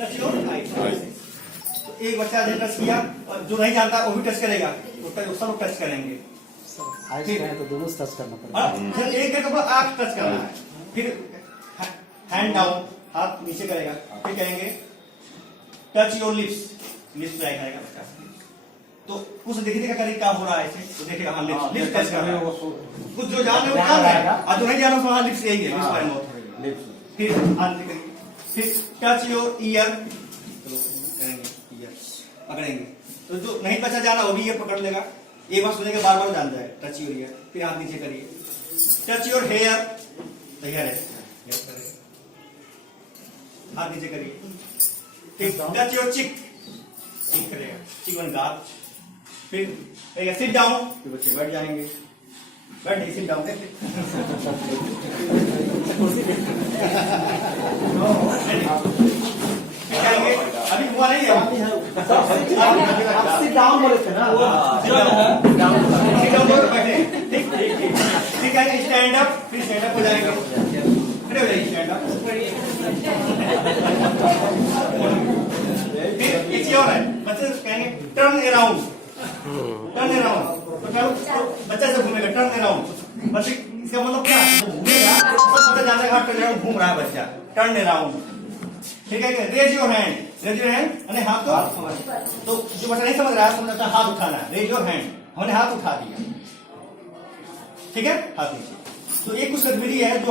Touch your eyes. तो एक बच्चा ने टच किया और जो नहीं जानता वो भी टच करेगा, तो सब टच करेंगे। आइस कहें तो दोनों टच करना पड़ेगा। फिर एक के ऊपर आंख टच करना है, फिर हैंड डाउन, हाथ नीचे करेगा, फिर कहेंगे टच योर लिप्स, लिप्स पे आएगा बच्चा। तो कुछ देखने का तरीका हो रहा है ऐसे, तो देखेगा हाँ लिप्स, लिप्स टच कर रहा है। कुछ जो जान रहे वो जान रहा है, और जो नहीं जान रहा लिप्स यही है, लिप्स बाय माउथ। फिर हाथ करेंगे, फिर टच योर ईयर, तो करेंगे ईयर पकड़ेंगे। तो जो नहीं बच्चा जाना वो भी ये पकड़ लेगा, एक बार सुनेगा बार बार जान जाए, टच योर ईयर। फिर हाथ नीचे करिए, टच योर हेयर, तो हेयर है, हाथ नीचे करिए। फिर टच योर चिक, चिक करेगा, चिक वन गाल। फिर सिट डाउन, फिर बच्चे बैठ जाएंगे, बैठ नहीं सिट डाउन अभी हुआ नहीं है, सिट डाउन बोले थे ना, बैठे ठीक ठीक ठीक। फिर कहेंगे स्टैंड अप, फिर स्टैंड अप हो जाएंगे, खड़े हो जाइए स्टैंड अप। फिर एक चीज और है, बच्चे कहेंगे टर्न अराउंड, टर्न अराउंड, तो बच्चा से घूमेगा टर्न अराउंड। बच्चे इसका मतलब क्या घूमेगा, पता जाने का टर्न अराउंड घूम रहा है बच्चा, टर्न अराउंड। ठीक है, raise your hand, raise your hand यानी हाथ तो जो बच्चा नहीं समझ रहा है समझता है हाथ उठाना है, रेज योर हैंड, हमने हाथ उठा दिया। ठीक है, हाथ नीचे। तो एक कुछ गतिविधि है जो